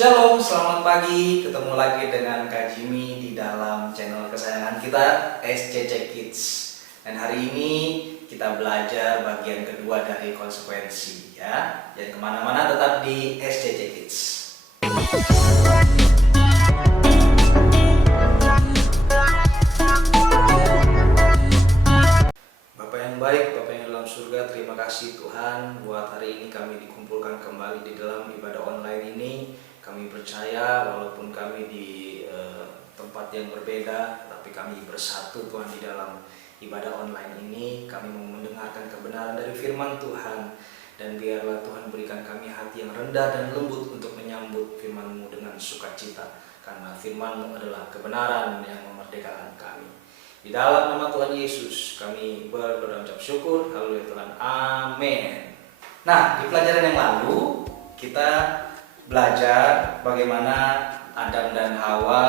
Shalom, selamat pagi. Ketemu lagi dengan Kak Jimmy di dalam channel kesayangan kita, SCC Kids. Dan hari ini kita belajar bagian kedua dari konsekuensi, ya. Jangan kemana-mana, tetap di SCC Kids. Bapak yang baik, Bapak yang dalam surga, terima kasih Tuhan buat hari ini kami dikumpulkan kembali di dalam ibadah online ini. Kami percaya walaupun kami di tempat yang berbeda, tapi kami bersatu Tuhan di dalam ibadah online ini. Kami mau mendengarkan kebenaran dari firman Tuhan, dan biarlah Tuhan berikan kami hati yang rendah dan lembut untuk menyambut firman-Mu dengan sukacita, karena firman-Mu adalah kebenaran yang memerdekakan kami. Di dalam nama Tuhan Yesus kami berdoa dan ucap syukur. Haleluya Tuhan, amin. Nah, di pelajaran yang lalu kita belajar bagaimana Adam dan Hawa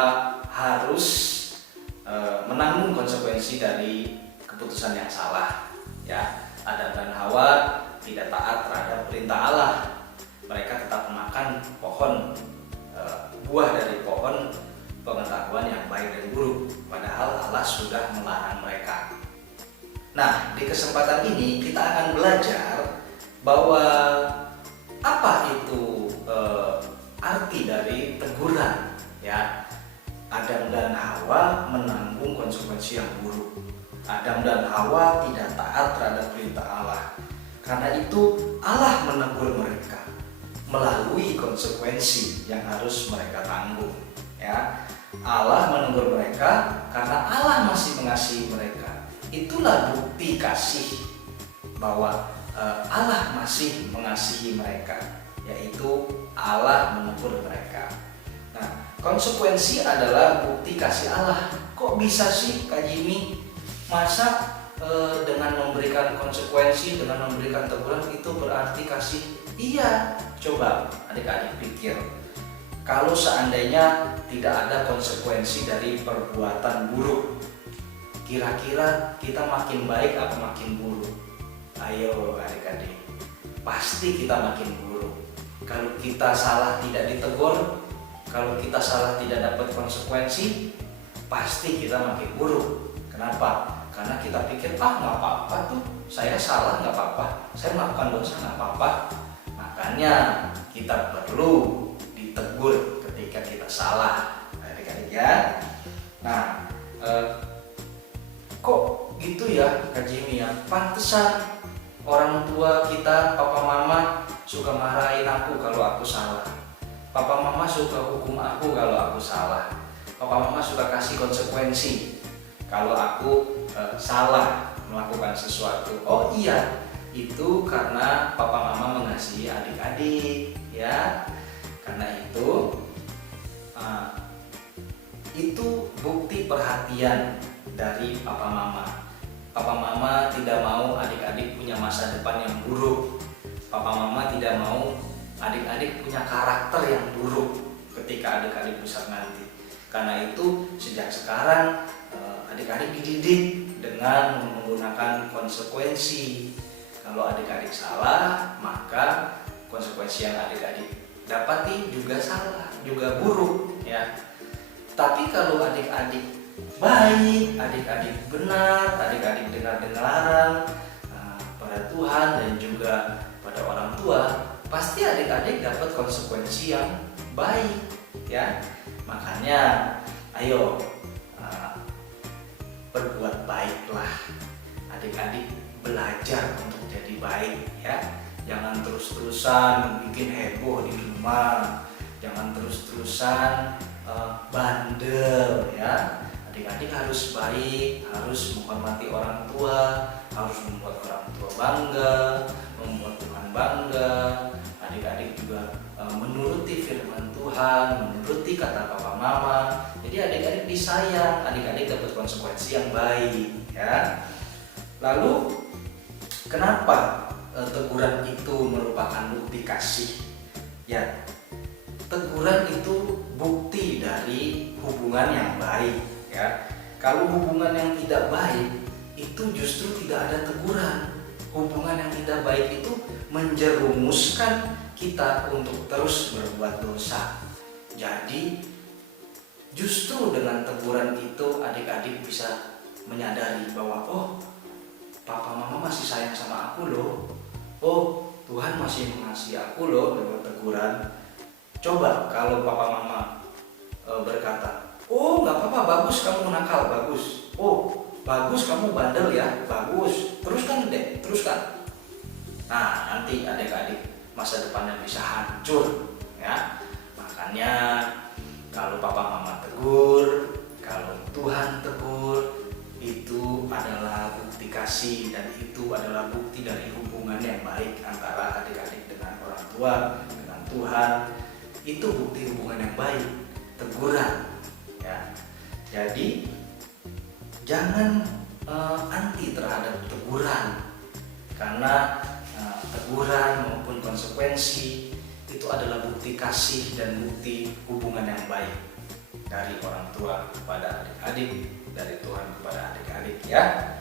harus menanggung konsekuensi dari keputusan yang salah. Ya, Adam dan Hawa tidak taat terhadap perintah Allah. Mereka tetap makan buah dari pohon pengetahuan yang baik dan buruk, padahal Allah sudah melarang mereka. Nah, di kesempatan ini kita akan belajar bahwa apa itu arti dari teguran, ya. Adam dan Hawa menanggung konsekuensi yang buruk. Adam dan Hawa tidak taat terhadap perintah Allah. Karena itu Allah menegur mereka melalui konsekuensi yang harus mereka tanggung, ya. Allah menegur mereka karena Allah masih mengasihi mereka. Itulah bukti kasih bahwa Allah masih mengasihi mereka, yaitu Allah menegur mereka. Nah, konsekuensi adalah bukti kasih Allah. Kok bisa sih Kak Jimmy? Masa dengan memberikan konsekuensi, dengan memberikan teguran itu berarti kasih? Iya, coba adik-adik pikir. Kalau seandainya tidak ada konsekuensi dari perbuatan buruk, kira-kira kita makin baik atau makin buruk? Ayo adik-adik, pasti kita makin buruk. Kalau kita salah tidak ditegur, kalau kita salah tidak dapat konsekuensi, pasti kita makin buruk. Kenapa? Karena kita pikir, nggak apa-apa tuh, saya salah nggak apa-apa, saya melakukan dosa nggak apa-apa. Makanya kita perlu ditegur ketika kita salah, adik-adik ya. Nah, kok gitu ya Kak Jimmy ya? Pantesan orang tua kita, papa mama suka marahin aku kalau aku salah. Papa mama suka hukum aku kalau aku salah. Papa mama suka kasih konsekuensi kalau aku salah melakukan sesuatu. Oh iya, itu karena papa mama mengasihi adik-adik, ya. Karena itu bukti perhatian dari papa mama. Papa mama tidak mau adik-adik punya masa depan yang buruk. Papa mama tidak mau adik-adik punya karakter yang buruk ketika adik-adik besar nanti. Karena itu sejak sekarang adik-adik dididik dengan menggunakan konsekuensi. Kalau adik-adik salah, maka konsekuensi yang adik-adik dapati juga salah, juga buruk, ya. Tapi kalau adik-adik baik, adik-adik benar, adik-adik dengar-dengaran pada Tuhan dan juga pada orang tua, pasti adik-adik dapat konsekuensi yang baik, ya. Makanya ayo berbuat baiklah. Adik-adik belajar untuk jadi baik, ya. Jangan terus-terusan bikin heboh di rumah, jangan terus-terusan bandel, ya. Adik-adik harus baik, harus menghormati orang tua, harus membuat orang tua bangga, membuat Tuhan bangga. Adik-adik juga menuruti firman Tuhan, menuruti kata papa mama. Jadi adik-adik disayang, adik-adik dapat konsekuensi yang baik, ya. Lalu kenapa teguran itu merupakan bukti kasih? Ya, teguran itu bukti dari hubungan yang baik, ya. Kalau hubungan yang tidak baik itu justru tidak ada teguran. Hubungan yang tidak baik itu menjerumuskan kita untuk terus berbuat dosa. Jadi justru dengan teguran itu adik-adik bisa menyadari bahwa oh, papa mama masih sayang sama aku loh. Oh, Tuhan masih mengasihi aku loh lewat teguran. Coba kalau papa mama berkata, oh nggak apa-apa, bagus kamu nakal, bagus. Oh, bagus kamu bandel ya, bagus. Teruskan deh, teruskan. Nah, nanti adik-adik masa depannya bisa hancur, ya. Makanya kalau papa mama tegur, kalau Tuhan tegur, itu adalah bukti kasih dan itu adalah bukti dari hubungan yang baik antara adik-adik dengan orang tua, dengan Tuhan. Itu bukti hubungan yang baik, teguran, ya. Jadi jangan anti terhadap teguran, karena teguran maupun konsekuensi itu adalah bukti kasih dan bukti hubungan yang baik dari orang tua kepada adik-adik, dari Tuhan kepada adik-adik, ya.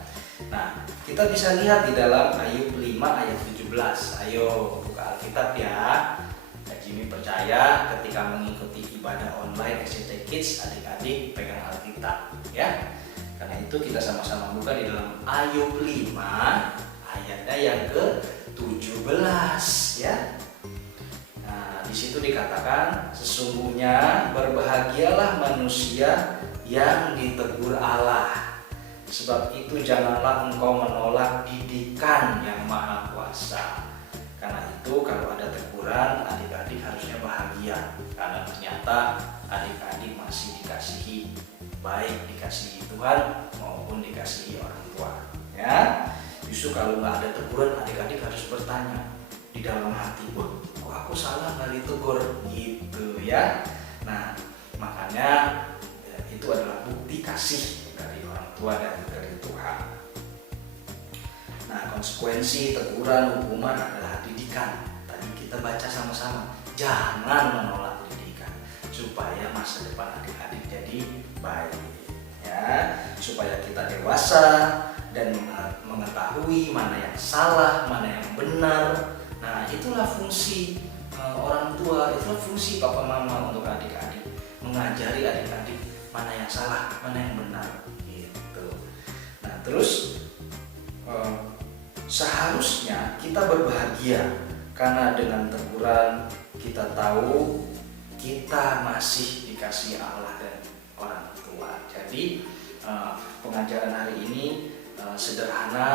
Nah, kita bisa lihat di dalam Ayub 5 ayat 17. Ayo buka Alkitab ya. Kak Jimmy percaya ketika mengikuti ibadah online SCC Kids, adik-adik pegang Alkitab, ya. Karena itu kita sama-sama buka di dalam Ayub 5 ayatnya yang ke-17, ya. Nah, di situ dikatakan, sesungguhnya berbahagialah manusia yang ditegur Allah. Sebab itu janganlah engkau menolak didikan yang Maha Kuasa. Karena itu kalau ada teguran, adik-adik harusnya bahagia. Karena ternyata adik-adik masih dikasihi, baik dikasihi Tuhan maupun dikasihi orang tua, ya. Justru kalau nggak ada teguran, adik-adik harus bertanya di dalam hati, wah kok aku salah nggak ditegur, gitu ya. Nah, makanya itu adalah bukti kasih dari orang tua dan dari Tuhan. Nah, konsekuensi teguran, hukuman adalah didikan. Tadi kita baca sama-sama, jangan menolak didikan supaya masa depan adik-adik jadi baik, ya. Supaya kita dewasa dan mengetahui mana yang salah, mana yang benar. Nah, itulah fungsi orang tua, itulah fungsi papa mama untuk adik-adik, mengajari adik-adik mana yang salah, mana yang benar, gitu. Nah, terus seharusnya kita berbahagia karena dengan teguran kita tahu kita masih dikasihi Allah dan orang tua. Jadi pengajaran hari ini sederhana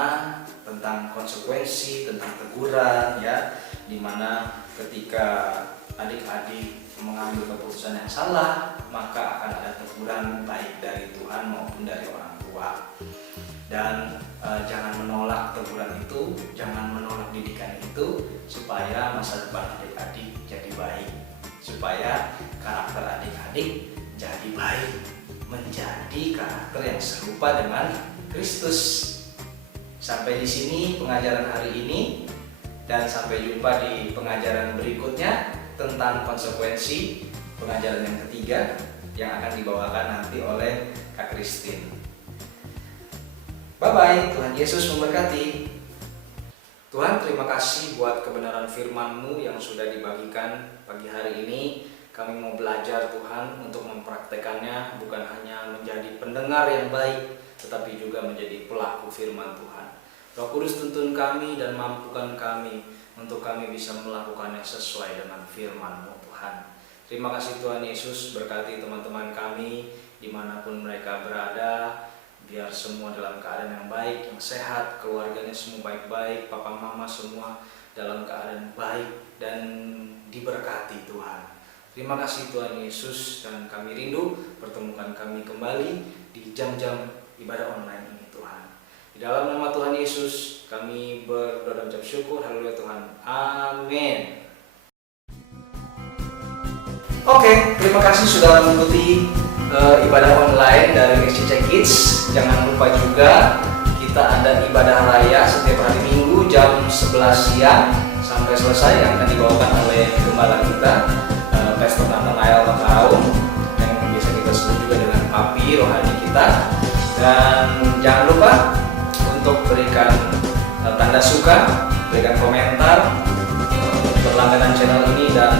tentang konsekuensi, tentang teguran, ya, dimana ketika adik-adik mengambil keputusan yang salah, maka akan ada teguran baik dari Tuhan maupun dari orang tua. Dan jangan menolak teguran itu, jangan menolak didikan itu, supaya masa depan adik-adik jadi baik, supaya karakter adik-adik jadi baik, menjadi karakter yang serupa dengan Kristus. Sampai di sini pengajaran hari ini, dan sampai jumpa di pengajaran berikutnya tentang konsekuensi, pengajaran yang ketiga yang akan dibawakan nanti oleh Kak Christine. Bye-bye, Tuhan Yesus memberkati. Tuhan, terima kasih buat kebenaran firman-Mu yang sudah dibagikan pagi hari ini. Kami mau belajar Tuhan untuk mempraktekannya, bukan hanya menjadi pendengar yang baik, tetapi juga menjadi pelaku firman Tuhan. Roh Kudus, tuntun kami dan mampukan kami untuk kami bisa melakukannya sesuai dengan firman-Mu Tuhan. Terima kasih Tuhan Yesus, berkati teman-teman kami dimanapun mereka berada, biar semua dalam keadaan yang baik, yang sehat, keluarganya semua baik-baik, papa mama semua dalam keadaan baik dan diberkati Tuhan. Terima kasih Tuhan Yesus, dan kami rindu pertemukan kami kembali di jam-jam ibadah online ini Tuhan. Di dalam nama Tuhan Yesus kami berdoa dan ucap syukur. Haleluya Tuhan. Amin. Oke, terima kasih sudah mengikuti ibadah online dari SCC Kids. Jangan lupa juga kita ada ibadah raya setiap hari Minggu jam 11 siang sampai selesai, yang akan dibawakan oleh gembala kita, Pastor Nathanael Makaum, yang biasa kita sebut juga dengan Papi rohani kita. Dan jangan lupa untuk berikan tanda suka, berikan komentar, berlangganan channel ini, dan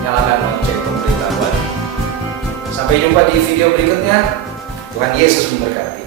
nyalakan lonceng pemberitahuan. Sampai jumpa di video berikutnya. Tuhan Yesus memberkati.